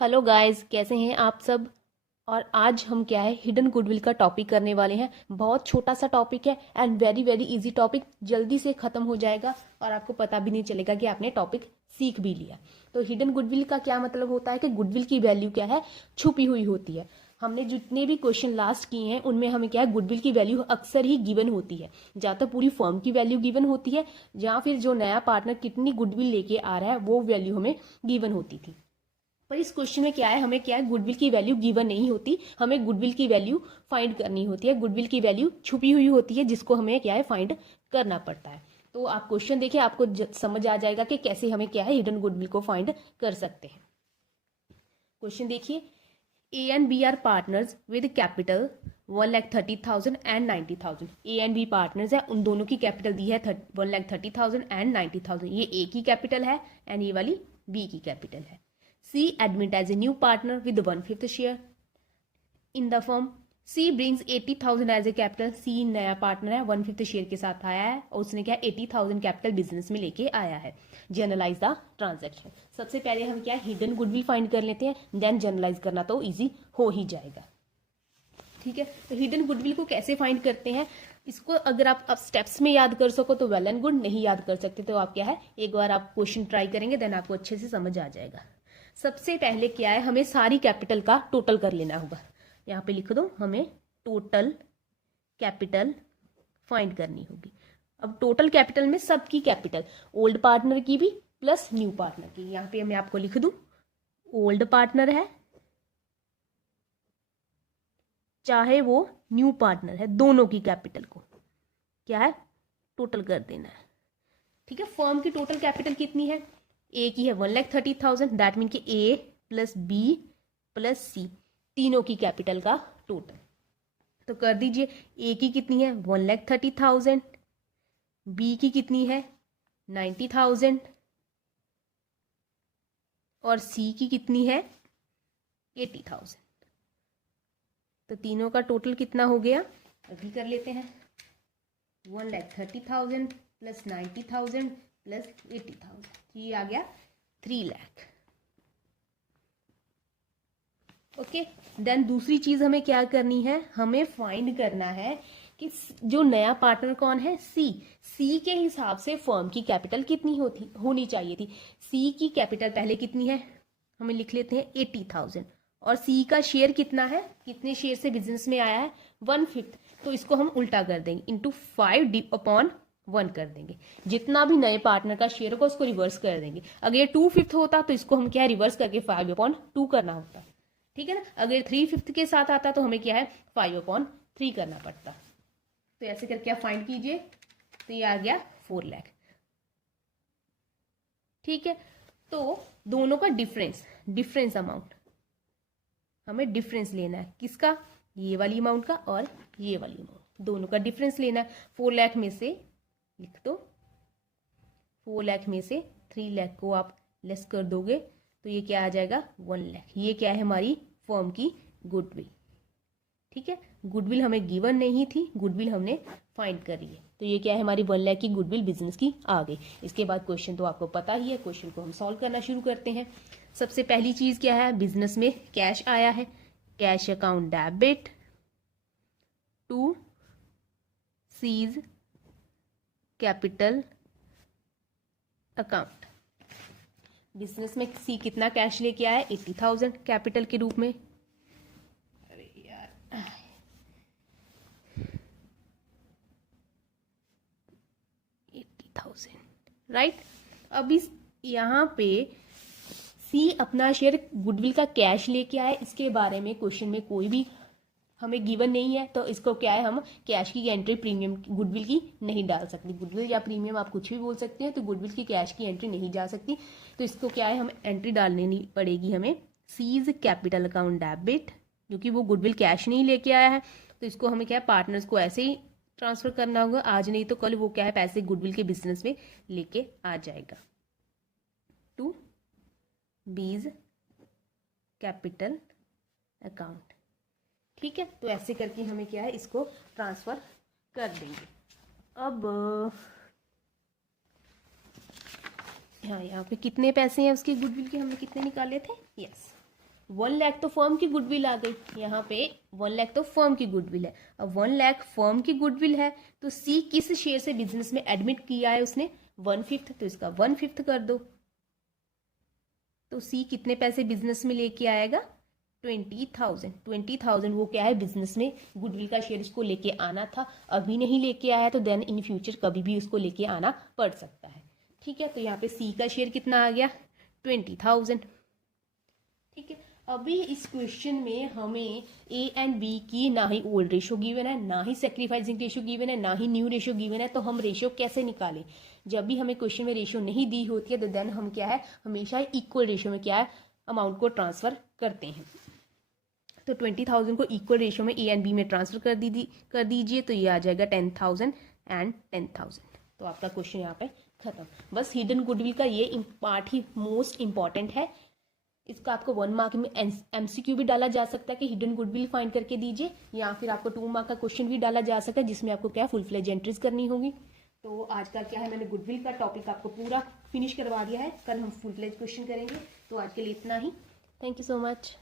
Hello guys, कैसे हैं आप सब। और आज हम क्या है हिडन गुडविल का टॉपिक करने वाले हैं। बहुत छोटा सा टॉपिक है and very very easy topic, जल्दी से खत्म हो जाएगा और आपको पता भी नहीं चलेगा कि आपने टॉपिक सीख भी लिया। तो हिडन गुडविल का क्या मतलब होता है कि गुडविल की वैल्यू क्या है, छुपी हुई होती है। हमने जितने भी क्वेश्चन लास्ट किए हैं उनमें हमें क्या है, गुडविल की वैल्यू अक्सर ही गिवन होती है। या तो पूरी फर्म की वैल्यू गिवन होती है या फिर जो नया पार्टनर कितनी गुडविल लेके आ रहा है वो वैल्यू हमें गिवन होती थी। पर इस क्वेश्चन में क्या है, हमें क्या है, गुडविल की वैल्यू गिवन नहीं होती, हमें गुडविल की वैल्यू फाइंड करनी होती है। गुडविल की वैल्यू छुपी हुई होती है जिसको हमें क्या है फाइंड करना पड़ता है। तो आप क्वेश्चन देखिए, आपको समझ आ जाएगा कि कैसे हमें क्या है हिडन गुडविल को फाइंड कर सकते हैं। क्वेश्चन देखिए, A and B are partners with capital 1,30,000 and 90,000। A and B partners है, उन दोनों की कैपिटल दी है 1,30,000 एंड 90,000। ये ए की कैपिटल है एंड ये वाली बी की कैपिटल है। C admit as a new partner with 1/5 share in the firm. C brings 80,000 as a capital. C नया पार्टनर है, 1/5 शेयर के साथ आया है और उसने क्या 80,000 कैपिटल बिजनेस में लेके आया है। Generalize the transaction. सबसे पहले हम क्या हिडन गुडविल फाइंड कर लेते हैं, देन जनरलाइज करना तो इजी हो ही जाएगा। ठीक है, तो हिडन गुडविल को कैसे फाइंड करते हैं, इसको अगर आप स्टेप्स में याद कर सको तो वेल एंड गुड, नहीं याद कर सकते तो आप क्या है एक बार आप क्वेश्चन ट्राई करेंगे देन आपको अच्छे से समझ आ जाएगा। सबसे पहले क्या है, हमें सारी कैपिटल का टोटल कर लेना होगा। यहाँ पे लिख दो, हमें टोटल कैपिटल फाइंड करनी होगी। अब टोटल कैपिटल में सबकी कैपिटल, ओल्ड पार्टनर की भी प्लस न्यू पार्टनर की। यहाँ पे मैं आपको लिख दूं, ओल्ड पार्टनर है चाहे वो न्यू पार्टनर है, दोनों की कैपिटल को क्या है टोटल कर देना है। ठीक है, फर्म की टोटल कैपिटल कितनी है, ए की है 1,30,000, दैट मीन कि ए प्लस बी प्लस सी तीनों की कैपिटल का टोटल। तो कर दीजिए, ए की कितनी है 1,30,000, बी की कितनी है 90,000 और सी की कितनी है 80,000। तो तीनों का टोटल कितना हो गया, अभी कर लेते हैं। 1,30,000 प्लस 90,000 प्लस 80,000, ये आ गया 3 लाख। ओके, देन दूसरी चीज हमें क्या करनी है, हमें फाइंड करना है कि जो नया पार्टनर कौन है, सी। सी के हिसाब से फर्म की कैपिटल कितनी होनी चाहिए थी। सी की कैपिटल पहले कितनी है, हमें लिख लेते हैं 80,000 और सी का शेयर कितना है, कितने शेयर से बिजनेस में आया है 1/5। तो इसको हम उल्टा कर देंगे, इंटू 5/1 कर देंगे। जितना भी नए पार्टनर का शेयर होगा उसको रिवर्स कर देंगे। अगर ये 2/5 होता तो इसको हम क्या है रिवर्स करके 5/2 करना होता। ठीक है ना, अगर 3/5 के साथ आता तो हमें क्या है 5/3 करना पड़ता। तो ऐसे करके आप फाइंड कीजिए, तो ये आ गया 4 लाख। ठीक है, तो दोनों का डिफरेंस अमाउंट, हमें डिफरेंस लेना है किसका, ये वाली अमाउंट का और ये वाली अमाउंट, दोनों का डिफरेंस लेना है। 4 लाख में से लिख दो, 4 लाख में से 3 लाख को आप लेस कर दोगे तो ये क्या आ जाएगा 1 लाख। ये क्या है हमारी फर्म की गुडविल। ठीक है, गुडविल हमें गिवन नहीं थी, गुडविल हमने फाइंड करी है। तो ये क्या है हमारी 1 लाख की गुडविल बिजनेस की आ गई। इसके बाद क्वेश्चन तो आपको पता ही है, क्वेश्चन को हम सॉल्व करना शुरू करते हैं। सबसे पहली चीज क्या है, बिजनेस में कैश आया है, cash account debit to C's capital account. Business में सी कितना कैश लेके आया, 80,000 कैपिटल के रूप में। अरे यार 80,000 राइट। अब इस यहाँ पे सी अपना शेयर गुडविल का कैश लेके आए, इसके बारे में क्वेश्चन में कोई भी हमें गिवन नहीं है, तो इसको क्या है हम कैश की एंट्री प्रीमियम गुडविल की नहीं डाल सकते। गुडविल या प्रीमियम आप कुछ भी बोल सकते हैं, तो गुडविल की कैश की एंट्री नहीं जा सकती। तो इसको क्या है हम एंट्री डालनी पड़ेगी हमें सीज कैपिटल अकाउंट डेबिट, क्योंकि वो गुडविल कैश नहीं लेके आया है। तो इसको हमें क्या है पार्टनर्स को ऐसे ही ट्रांसफर करना होगा, आज नहीं तो कल वो क्या है पैसे गुडविल के बिजनेस में लेके आ जाएगा। टू बीज कैपिटल अकाउंट। ठीक है, तो ऐसे करके हमें क्या है इसको ट्रांसफर कर देंगे। अब हाँ, यहाँ पे कितने पैसे हैं उसके गुडविल के, हमने कितने निकाले थे, यस 1 लाख तो फर्म की गुडविल आ गई, यहाँ पे 1 लाख तो फर्म की गुडविल है। अब 1 लाख फर्म की गुडविल है तो सी किस शेयर से बिजनेस में एडमिट किया है उसने, 1/5, तो इसका 1/5 कर दो। तो सी कितने पैसे बिजनेस में लेके आएगा, 20,000। 20,000 वो क्या है, बिजनेस में गुडविल का शेयर इसको लेके आना था, अभी नहीं लेके आया तो देन इन फ्यूचर कभी भी उसको लेके आना पड़ सकता है। ठीक है, तो यहाँ पे सी का शेयर कितना आ गया, 20,000। ठीक है, अभी इस क्वेश्चन में हमें ए एंड बी की ना ही ओल्ड रेशियो गिवन है, ना ही सेक्रीफाइसिंग रेशियो गिवन है, ना ही न्यू रेशियो गिवन है। तो हम रेशियो कैसे निकालें, जब भी हमें क्वेश्चन में रेशियो नहीं दी होती है तो देन हम क्या है, हमेशा इक्वल रेशियो में क्या है, अमाउंट को ट्रांसफर करते हैं। तो 20,000 को इक्वल रेशियो में ए एंड बी में ट्रांसफर कर दीजिए, तो ये आ जाएगा 10,000 एंड 10,000। तो आपका क्वेश्चन यहाँ पे खत्म। बस हिडन गुडविल का ये पार्ट ही मोस्ट इंपॉर्टेंट है। इसका आपको 1 मार्क में एमसीक्यू भी डाला जा सकता है कि हिडन गुडविल फाइंड करके दीजिए, या फिर आपको 2 मार्क का क्वेश्चन भी डाला जा सकता है जिसमें आपको क्या फुल फ्लेज एंट्रीज करनी होगी। तो आज का क्या है, मैंने गुडविल का टॉपिक आपको पूरा फिनिश करवा दिया है, कल हम फुल फ्लेज क्वेश्चन करेंगे। तो आज के लिए इतना ही, थैंक यू सो मच।